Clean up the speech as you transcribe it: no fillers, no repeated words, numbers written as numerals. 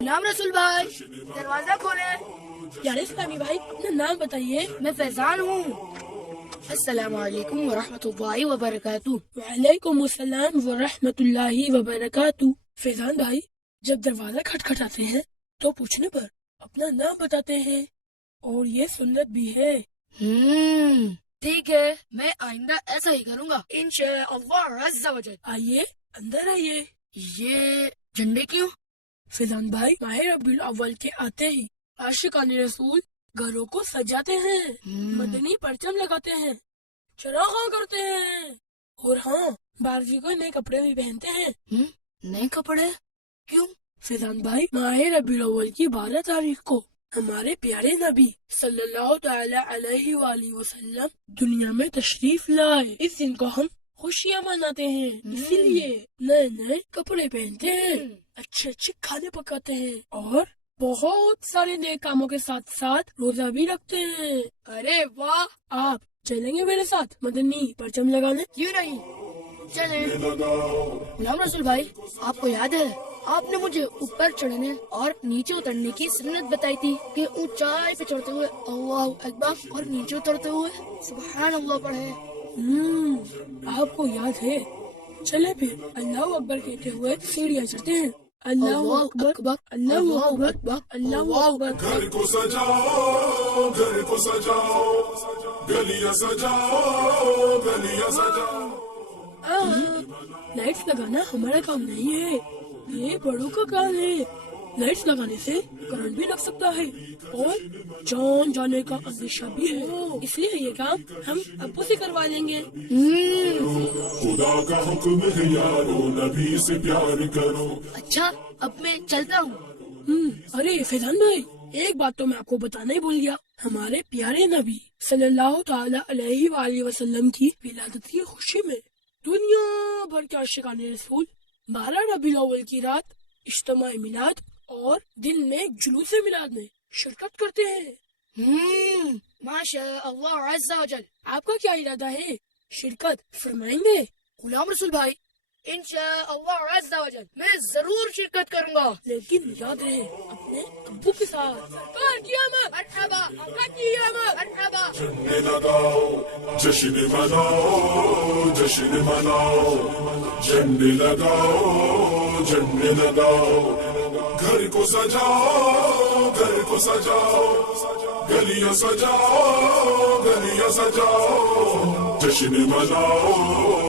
غلام رسول بھائی دروازہ کھولے۔ پیارے اسلامی بھائی اپنا نام بتائیے۔ میں فیضان ہوں۔ السلام علیکم ورحمۃ اللہ وبرکاتہ۔ وعلیکم السلام ورحمۃ اللہ وبرکاتہ۔ فیضان بھائی جب دروازہ کھٹکھٹاتے ہیں تو پوچھنے پر اپنا نام بتاتے ہیں اور یہ سنت بھی ہے۔ ٹھیک ہے، میں آئندہ ایسا ہی کروں گا انشاءاللہ عز و جل۔ آئیے اندر آئیے۔ یہ جھنڈے کیوں؟ فیضان بھائی ماہ ربیع الاول کے آتے ہی عاشقان رسول گھروں کو سجاتے ہیں، مدنی پرچم لگاتے ہیں، چراغاں کرتے ہیں، اور ہاں بارجی کو نئے کپڑے بھی پہنتے ہیں۔ نئے کپڑے کیوں؟ فیضان بھائی ماہ ربیع الاول کی 12 تاریخ کو ہمارے پیارے نبی صلی اللہ تعالی علیہ وآلہ وسلم دنیا میں تشریف لائے۔ اس دن کو ہم خوشیاں مناتے ہیں، اسی لیے نئے نئے کپڑے پہنتے ہیں، اچھے اچھے کھانے پکاتے ہیں اور بہت سارے نئے کاموں کے ساتھ ساتھ روزہ بھی رکھتے ہیں۔ ارے واہ! آپ چلیں گے میرے ساتھ مدنی پرچم لگانے؟ کیوں نہیں، چلیں۔ غلام رسول بھائی آپ کو یاد ہے آپ نے مجھے اوپر چڑھنے اور نیچے اترنے کی سنت بتائی تھی کہ اونچائی پہ چڑھتے ہوئے اللہ اکبر اور نیچے اترتے ہوئے سبحان اللہ پڑھے۔ آپ کو یاد ہے؟ چلے پھر اللہ اکبر کہتے ہوئے سیڑھیاں چڑھتے ہیں۔ اللہ اکبر، اللہ اکبر، اللہ اکبر۔ گھر کو سجاؤ، گھر کو سجاؤ، گلیاں سجاؤ، گلیاں سجاؤ۔ لائٹس لگانا ہمارا کام نہیں ہے، یہ بڑوں کا کام ہے۔ لائٹس لگانے سے کرنٹ بھی لگ سکتا ہے اور جان جانے کا اندیشہ بھی ہے، اس لیے یہ کام ہم ابو سے کروا لیں گے۔ خدا کا حکم ہے یارو، نبی سے پیار کرو۔ اچھا اب میں چلتا ہوں۔ ارے فیضان بھائی ایک بات تو میں آپ کو بتانا ہی بھول گیا، ہمارے پیارے نبی صلی اللہ تعالی علیہ وآلہ وسلم کی ولادت کی خوشی میں دنیا بھر کے عاشقان رسول 12 ربیع الاول کی رات اجتماع میلاد اور دن میں جلوس میلاد میں شرکت کرتے ہیں۔ ماشاء اللہ عز و جل۔ آپ کا کیا ارادہ ہے، شرکت فرمائیں گے؟ غلام رسول بھائی انشاء اللہ عز و جل میں ضرور شرکت کروں گا، لیکن یاد رہے اپنے ابو کے ساتھ۔ سرکار کی آمد، مرحبا آقا کی آمد۔ مرحبا۔ جھنڈے لگاؤ، جشن مناؤ، جشن مناؤ، جھنڈے لگاؤ، جھنڈے لگاؤ۔ گھر کو سجاؤ، گھر کو سجاؤ، گلیاں سجاؤ، گلیاں سجاؤ، جشن مناؤ۔